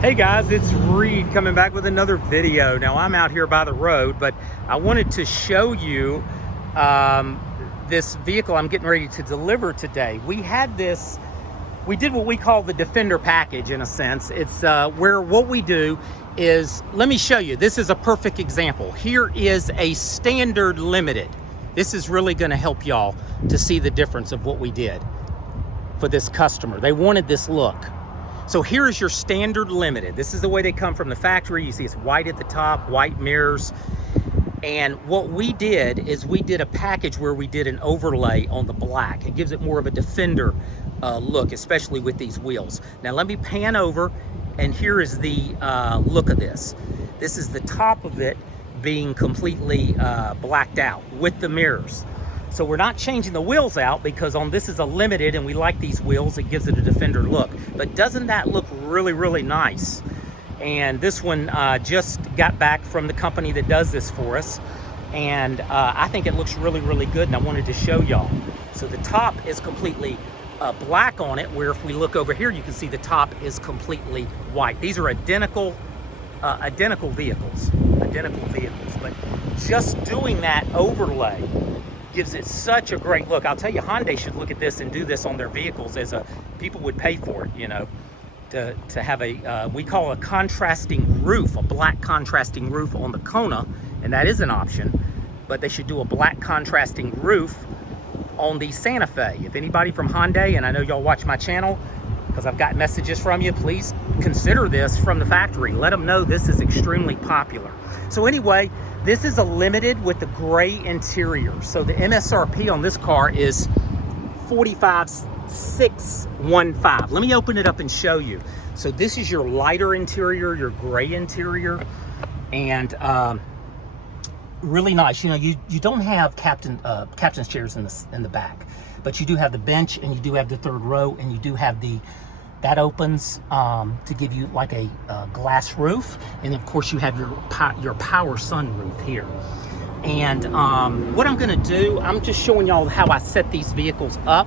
Hey guys, it's Reed coming back with another video. Now I'm out here by the road, but I wanted to show you this vehicle I'm getting ready to deliver today. We did what we call the Defender package in a sense. It's where what we do is, let me show you. This is a perfect example. Here is a standard limited. This is really gonna help y'all to see the difference of what we did for this customer. They wanted this look. So here is your standard limited. This is the way they come from the factory. You see it's white at the top, white mirrors. And what we did is we did a package where we did an overlay on the black. It gives it more of a Defender look, especially with these wheels. Now let me pan over, and here is the look of this. This is the top of it being completely blacked out with the mirrors. So we're not changing the wheels out because on this is a limited and we like these wheels. It gives it a Defender look. But doesn't that look really, really nice? And this one just got back from the company that does this for us. And I think it looks really, really good, and I wanted to show y'all. So the top is completely black on it, where if we look over here, you can see the top is completely white. These are identical vehicles. But just doing that overlay gives it such a great look. I'll tell you, Hyundai should look at this and do this on their vehicles as people would pay for it, you know, to have we call a contrasting roof, a black contrasting roof on the Kona, and that is an option, but they should do a black contrasting roof on the Santa Fe. If anybody from Hyundai, and I know y'all watch my channel because I've got messages from you, please consider this from the factory. Let them know this is extremely popular. So anyway, this is a limited with the gray interior. So the MSRP on this car is $45,615. Let me open it up and show you. So this is your lighter interior, your gray interior, and really nice. You know, you don't have captain's chairs in the back, but you do have the bench, and you do have the third row, and you do have that opens to give you like a glass roof, and of course you have your power sunroof here. And what I'm going to do, I'm just showing y'all how I set these vehicles up.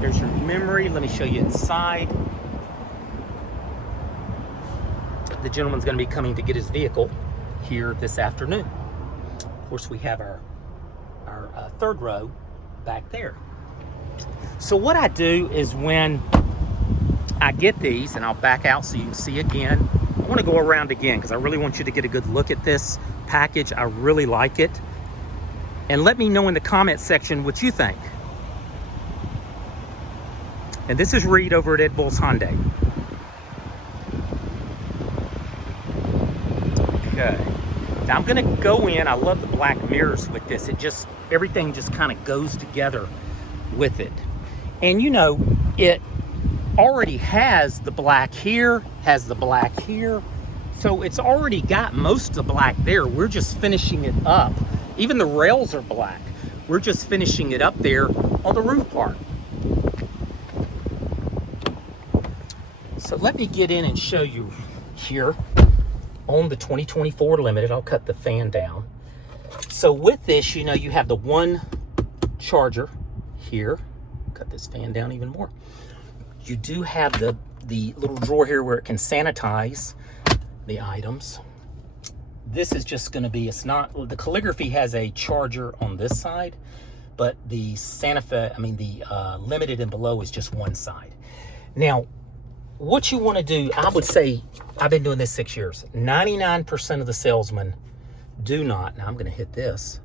There's your memory. Let me show you inside. The gentleman's going to be coming to get his vehicle here this afternoon. Of course, we have our third row back there. So what I do is when I get these, and I'll back out so you can see again. I want to go around again because I really want you to get a good look at this package. I really like it. And let me know in the comment section what you think. And this is Reed over at Ed Bulls Hyundai. Okay. Now I'm going to go in. I love the black mirrors with this. Everything just kind of goes together with it. And you know, it already has the black here, has the black here. So it's already got most of the black there. We're just finishing it up. Even the rails are black. We're just finishing it up there on the roof part. So let me get in and show you here on the 2024 Limited. I'll cut the fan down. So with this, you know, you have the one charger here. Cut this fan down even more. You do have the little drawer here where it can sanitize the items. This is just going to be, the Calligraphy has a charger on this side, but the Santa Fe, the Limited and below is just one side. Now, what you want to do, I would say, I've been doing this 6 years. 99% of the salesmen do not. Now I'm going to hit this.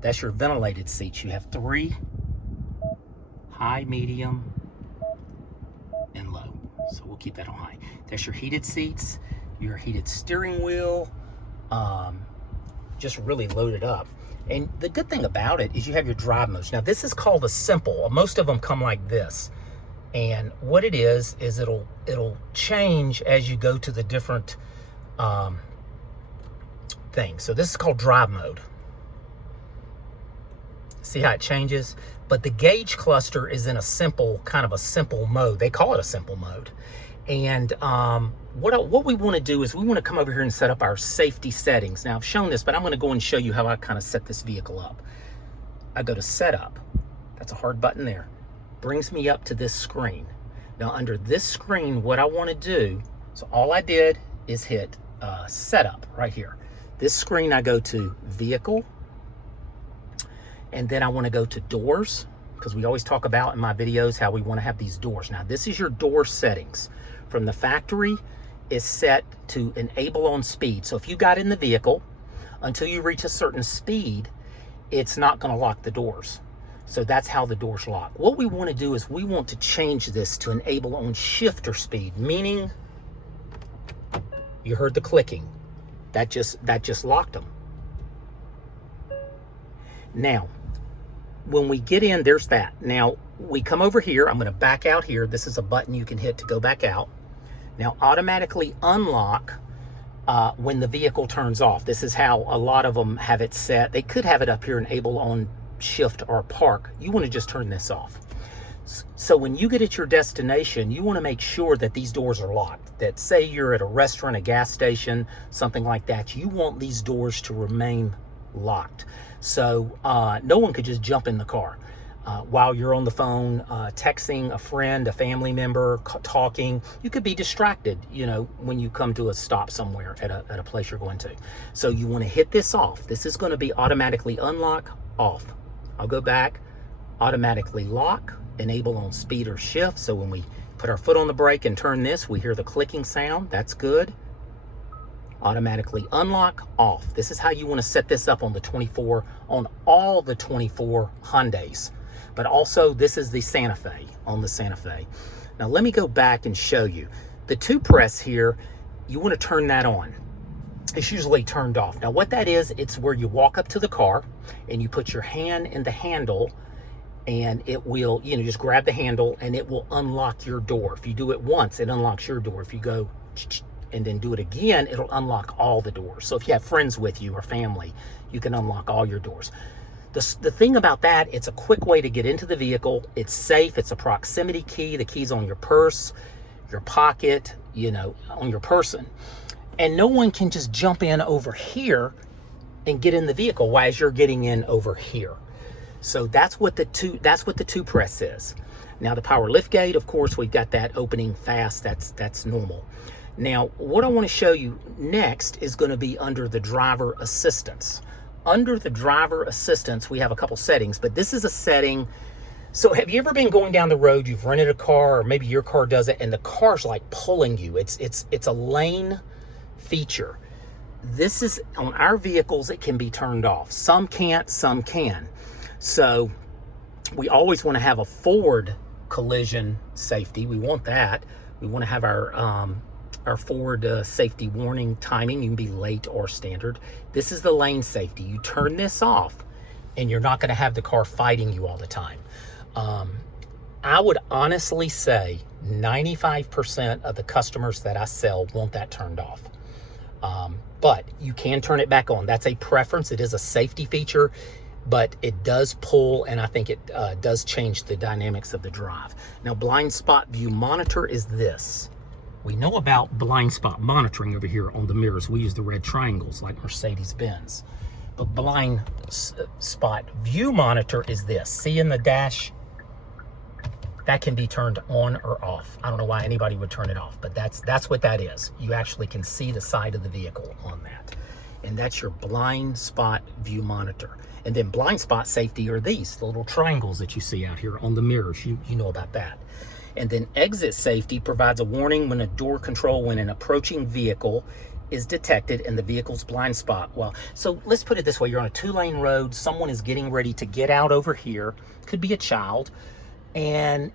That's your ventilated seats. You have 3, high, medium, and low. So we'll keep that on high. That's your heated seats, your heated steering wheel, just really loaded up. And the good thing about it is you have your drive modes. Now this is called a simple. Most of them come like this. And what it is it'll change as you go to the different things. So this is called drive mode. See how it changes? But the gauge cluster is in kind of a simple mode. They call it a simple mode. And what we want to do is we want to come over here and set up our safety settings. Now I've shown this, but I'm going to go and show you how I kind of set this vehicle up. I go to setup. That's a hard button there. Brings me up to this screen. Now under this screen, what I want to do, so all I did is hit setup right here. This screen, I go to vehicle, and then I want to go to doors, because we always talk about in my videos how we want to have these doors. Now this is your door settings. From the factory is set to enable on speed. So if you got in the vehicle, until you reach a certain speed, it's not going to lock the doors. So that's how the doors lock. What we want to do is we want to change this to enable on shifter speed, meaning you heard the clicking. That just locked them. Now, when we get in, there's that. Now, we come over here. I'm going to back out here. This is a button you can hit to go back out. Now, automatically unlock when the vehicle turns off. This is how a lot of them have it set. They could have it up here, enable on shift or park. You want to just turn this off. So when you get at your destination, you want to make sure that these doors are locked. That say you're at a restaurant, a gas station, something like that, you want these doors to remain locked. So no one could just jump in the car while you're on the phone, texting a friend, a family member, talking. You could be distracted, you know, when you come to a stop somewhere at a place you're going to. So you want to hit this off. This is going to be automatically unlock, off. I'll go back, automatically lock, enable on speed or shift. So when we put our foot on the brake and turn this, we hear the clicking sound. That's good. Automatically unlock, off. This is how you want to set this up on the 24, on all the 24 Hyundais. But also this is the Santa Fe, on the Santa Fe. Now let me go back and show you. The two press here, you want to turn that on. It's usually turned off. Now what that is, it's where you walk up to the car and you put your hand in the handle, and it will, you know, just grab the handle and it will unlock your door. If you do it once, it unlocks your door. If you go and then do it again, it'll unlock all the doors. So if you have friends with you or family, you can unlock all your doors. The thing about that, it's a quick way to get into the vehicle. It's safe. It's a proximity key. The key's on your purse, your pocket, you know, on your person. And no one can just jump in over here and get in the vehicle while you're getting in over here. So that's what the two press is. Now the power lift gate, of course, we've got that opening fast. That's normal. Now, what I want to show you next is going to be under the driver assistance. Under the driver assistance, we have a couple settings, but this is a setting. So have you ever been going down the road, you've rented a car, or maybe your car does it, and the car's like pulling you? It's a lane feature. This is, on our vehicles, it can be turned off. Some can't, some can. So we always want to have a forward collision safety. We want that. We want to have our forward safety warning timing. You can be late or standard. This is the lane safety. You turn this off and you're not going to have the car fighting you all the time. I would honestly say 95% of the customers that I sell want that turned off. But you can turn it back on. That's a preference. It is a safety feature, but it does pull, and I think it does change the dynamics of the drive. Now, blind spot view monitor is this. We know about blind spot monitoring over here on the mirrors. We use the red triangles like Mercedes-Benz. But blind spot view monitor is this. See in the dash? That can be turned on or off. I don't know why anybody would turn it off, but that's what that is. You actually can see the side of the vehicle on that. And that's your blind spot view monitor. And then blind spot safety are these, the little triangles that you see out here on the mirrors. You know about that. And then exit safety provides a warning when a door control when an approaching vehicle is detected in the vehicle's blind spot. Well, so let's put it this way. You're on a 2-lane road. Someone is getting ready to get out over here. Could be a child. And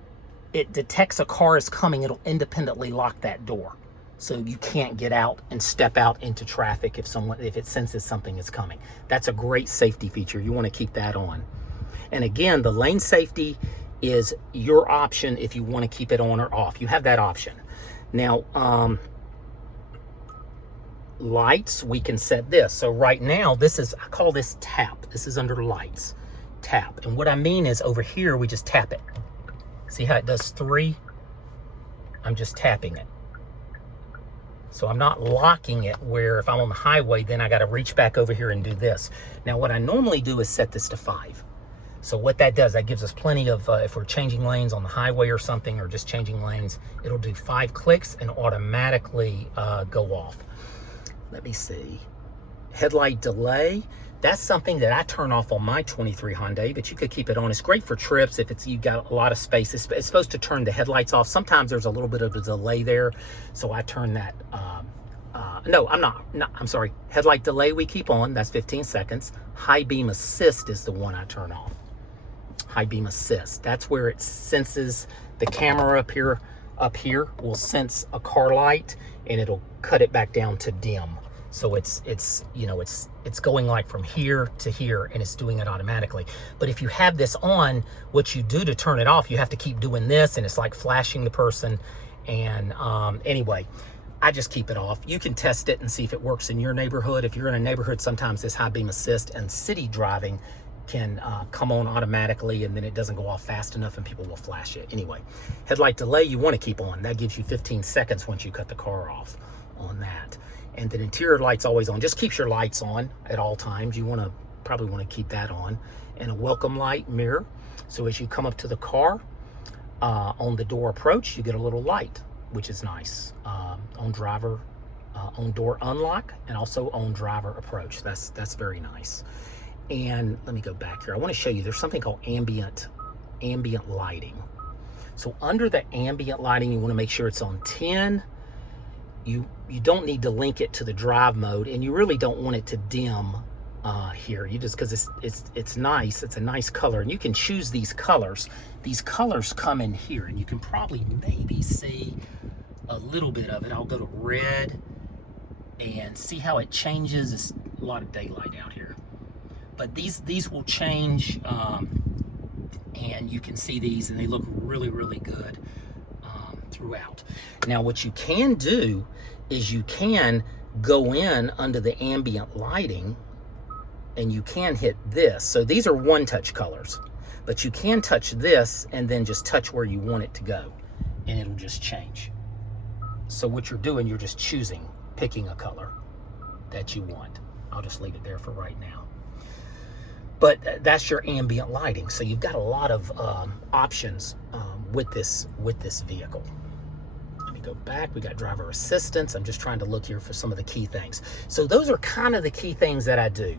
it detects a car is coming. It'll independently lock that door. So you can't get out and step out into traffic if it senses something is coming. That's a great safety feature. You want to keep that on. And again, the lane safety is your option if you want to keep it on or off. You have that option. Now, lights, we can set this. So right now, this is, I call this tap. This is under lights, tap. And what I mean is over here, we just tap it. See how it does 3? I'm just tapping it. So I'm not locking it where if I'm on the highway, then I got to reach back over here and do this. Now, what I normally do is set this to 5. So what that does, that gives us plenty of, if we're changing lanes on the highway or something, or just changing lanes, it'll do 5 clicks and automatically go off. Let me see. Headlight delay. That's something that I turn off on my 23 Hyundai, but you could keep it on. It's great for trips if you've got a lot of space. It's supposed to turn the headlights off. Sometimes there's a little bit of a delay there, so I turn that. No, I'm sorry. Headlight delay we keep on. That's 15 seconds. High beam assist is the one I turn off. High beam assist. That's where it senses the camera up here will sense a car light, and it'll cut it back down to dim. So it's going like from here to here, and it's doing it automatically. But if you have this on, what you do to turn it off, you have to keep doing this, and it's like flashing the person. And anyway, I just keep it off. You can test it and see if it works in your neighborhood. If you're in a neighborhood, sometimes this high beam assist and city driving can come on automatically, and then it doesn't go off fast enough and people will flash it. Anyway, headlight delay you want to keep on. That gives you 15 seconds once you cut the car off on that. And then interior lights always on. Just keeps your lights on at all times. You probably want to keep that on. And a welcome light mirror. So as you come up to the car, on the door approach, you get a little light, which is nice. On driver, on door unlock, and also on driver approach. That's very nice. And let me go back here. I want to show you, there's something called ambient lighting. So under the ambient lighting, you want to make sure it's on 10. You don't need to link it to the drive mode, and you really don't want it to dim here. You just, because it's nice. It's a nice color, and you can choose these colors. These colors come in here, and you can probably maybe see a little bit of it. I'll go to red and see how it changes. It's a lot of daylight out here, but these will change, and you can see these, and they look really, really good throughout. Now what you can do is you can go in under the ambient lighting, and you can hit this. So these are one touch colors, but you can touch this and then just touch where you want it to go, and it'll just change. So what you're doing, you're just picking a color that you want. I'll just leave it there for right now. But that's your ambient lighting. So you've got a lot of options with this vehicle. Let me go back. We got driver assistance. I'm just trying to look here for some of the key things. So those are kind of the key things that I do.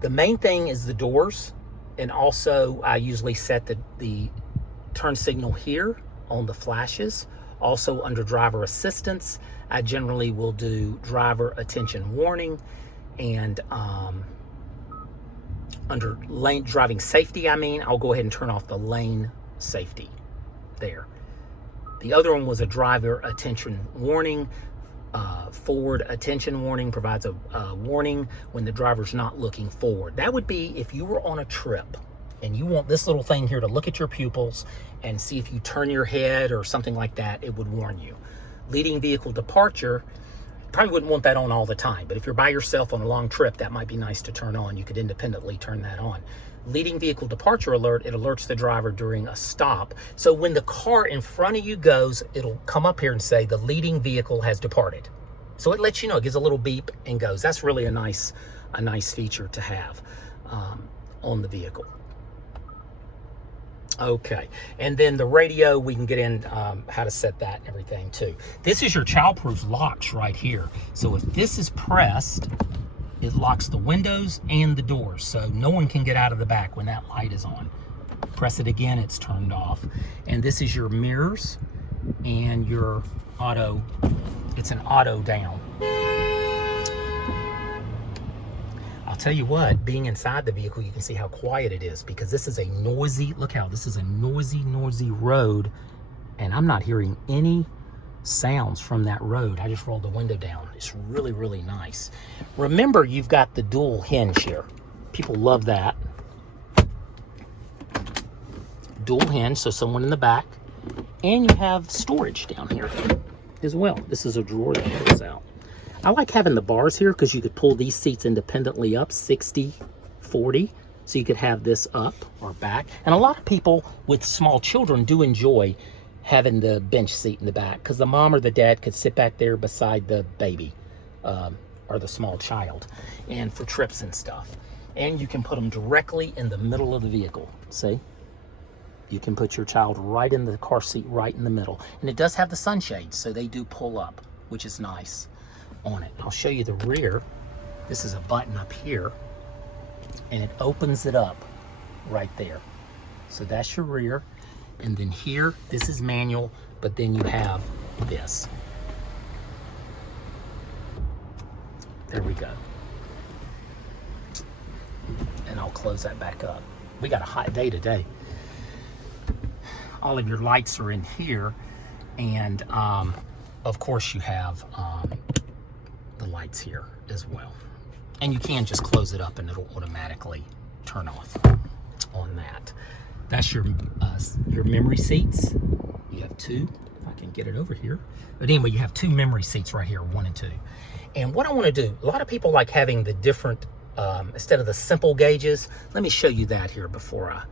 The main thing is the doors, and also I usually set the turn signal here on the flashes. Also under driver assistance, I generally will do driver attention warning, and under lane driving safety, I'll go ahead and turn off the lane safety there. The other one was a driver attention warning. Forward attention warning provides a warning when the driver's not looking forward. That would be if you were on a trip and you want this little thing here to look at your pupils and see if you turn your head or something like that, it would warn you. Leading vehicle departure, probably wouldn't want that on all the time, but if you're by yourself on a long trip, that might be nice to turn on. You could independently turn that on. Leading vehicle departure alert, it alerts the driver during a stop. So when the car in front of you goes, it'll come up here and say the leading vehicle has departed. So it lets you know, it gives a little beep and goes. That's really a nice feature to have on the vehicle. Okay, and then the radio, we can get in how to set that and everything too. This is your childproof locks right here. So if this is pressed, it locks the windows and the doors, so no one can get out of the back when that light is on. Press it again, it's turned off. And this is your mirrors and your auto, it's an auto down. I'll tell you what, being inside the vehicle, you can see how quiet it is, because this is a noisy, look how this is a noisy road, and I'm not hearing any sounds from that road. I just rolled the window down. It's really, really nice. Remember, you've got the dual hinge here. People love that. Dual hinge, so someone in the back, and you have storage down here as well. This is a drawer that goes out. I like having the bars here because you could pull these seats independently up 60, 40, so you could have this up or back. And a lot of people with small children do enjoy having the bench seat in the back, because the mom or the dad could sit back there beside the baby or the small child, and for trips and stuff. And you can put them directly in the middle of the vehicle. See? You can put your child right in the car seat, right in the middle. And it does have the sunshades, so they do pull up, which is nice on it. I'll show you the rear. This is a button up here, and it opens it up right there. So that's your rear. And then here, this is manual, but then you have this. There we go. And I'll close that back up. We got a hot day today. All of your lights are in here, and of course you have the lights here as well. And you can just close it up and it'll automatically turn off on that. That's your memory seats. You have two, if I can get it over here. But anyway, you have two memory seats right here, 1 and 2. And what I want to do, a lot of people like having the different, instead of the simple gauges. Let me show you that here before I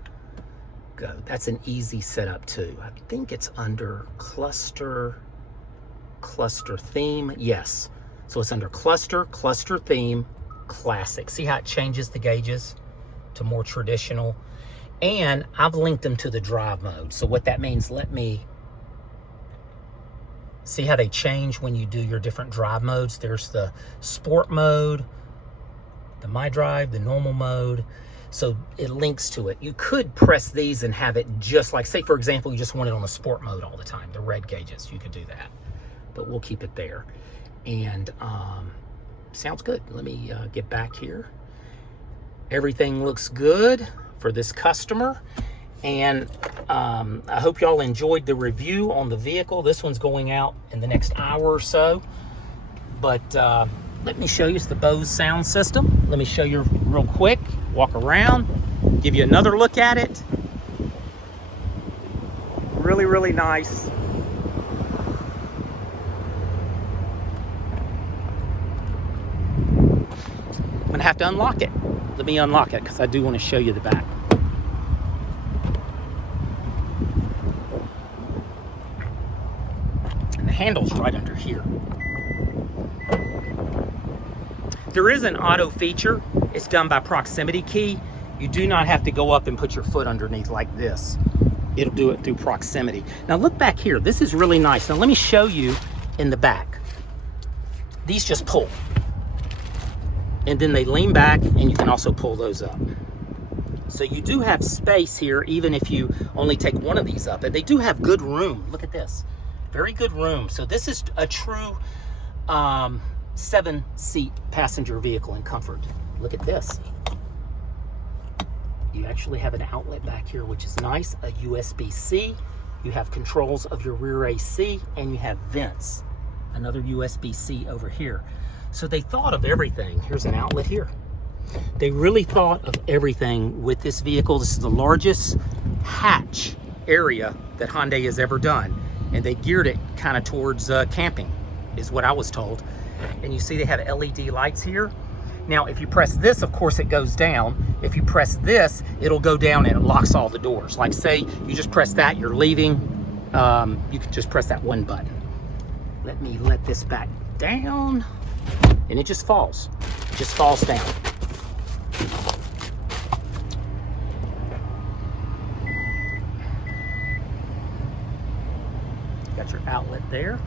go. That's an easy setup too. I think it's under cluster theme. Yes. So it's under cluster theme, classic. See how it changes the gauges to more traditional? And I've linked them to the drive mode. So what that means, let me see how they change when you do your different drive modes. There's the sport mode, the My Drive, the normal mode. So it links to it. You could press these and have it just like, say for example, you just want it on the sport mode all the time, the red gauges, you could do that. But we'll keep it there. And sounds good. Let me get back here. Everything looks good for this customer. And I hope y'all enjoyed the review on the vehicle. This one's going out in the next hour or so. But let me show you, it's the Bose sound system. Let me show you real quick, walk around, give you another look at it. Really, really nice. I'm gonna have to unlock it. Let me unlock it because I do want to show you the back. And the handle's right under here. There is an auto feature. It's done by proximity key. You do not have to go up and put your foot underneath like this. It'll do it through proximity. Now look back here. This is really nice. Now let me show you in the back. These just pull. And then they lean back, and you can also pull those up. So you do have space here, even if you only take one of these up. And they do have good room. Look at this. Very good room. So this is a true 7-seat passenger vehicle in comfort. Look at this. You actually have an outlet back here, which is nice. A USB-C. You have controls of your rear AC, and you have vents. Another USB-C over here. So they thought of everything. Here's an outlet here. They really thought of everything with this vehicle. This is the largest hatch area that Hyundai has ever done. And they geared it kind of towards camping, is what I was told. And you see they have LED lights here. Now, if you press this, of course, it goes down. If you press this, it'll go down and it locks all the doors. Like say you just press that, you're leaving. You can just press that one button. Let me let this back down. And it just falls. It just falls down. Got your outlet there.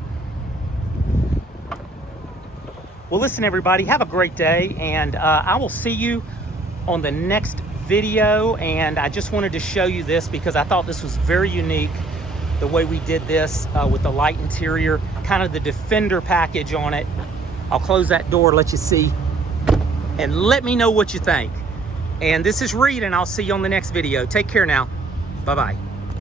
Well, listen, everybody, have a great day, and I will see you on the next video. And I just wanted to show you this because I thought this was very unique, the way we did this with the light interior, kind of the Defender package on it. I'll close that door, let you see, and let me know what you think. And this is Reed, and I'll see you on the next video. Take care now. Bye-bye.